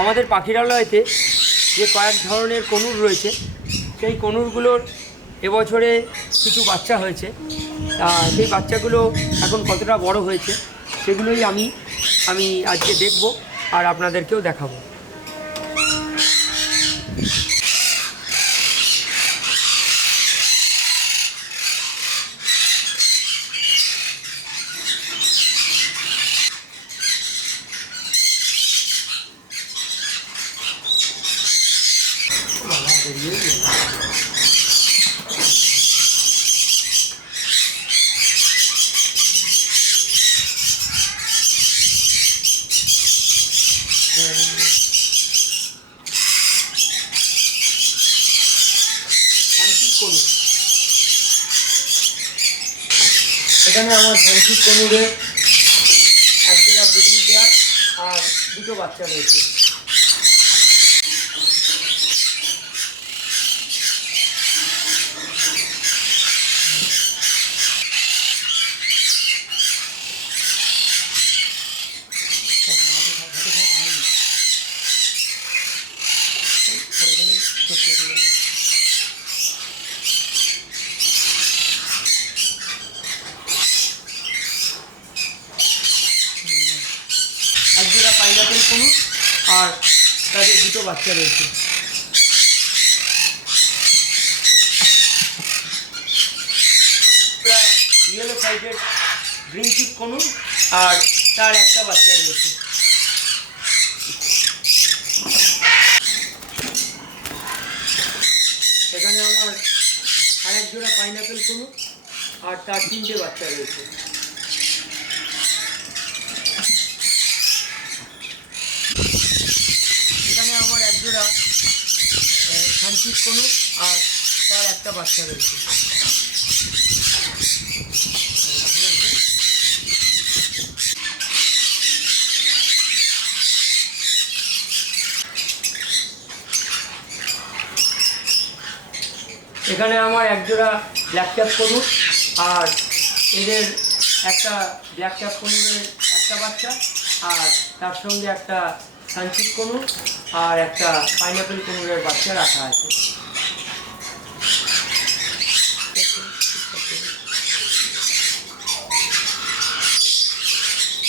আমাদের পাখিরালয়তে যে কয়েক ধরনের কনুর রয়েছে সেই কনুরগুলোর এবছরে কিছু বাচ্চা হয়েছে। সেই বাচ্চাগুলো এখন কতটা বড় হয়েছে সেগুলোই আমি আজকে দেখব আর আপনাদেরকেও দেখাবো। এখানে আমার সাংকিক কনুরের এক জোড়া ব্রিডিং পেয়ার আর দুটো বাচ্চা রয়েছে। এক জোড়া পাইনাপেল কনুর আর তাদের দুটো বাচ্চা রয়েছে। ইয়েলো সাইডের গ্রিন চিক কনুর আর তার একটা বাচ্চা রয়েছে। সেখানে আমার আরেক জোড়া পাইনাপেল কনুর আর তার তিনটে বাচ্চা রয়েছে। এখানে আমার এক জোড়া সানচিক কনুর আর তার একটা বাচ্চা রয়েছে। এখানে আমার এক জোড়া ব্ল্যাক ক্যাপ কনুর আর এদের একটা ব্ল্যাক ক্যাপ কনুরের একটা বাচ্চা আর তার সঙ্গে একটা সানচিক কনুর আর একটা পাইনাপেল কনুরের বাচ্চা রাখা আছে।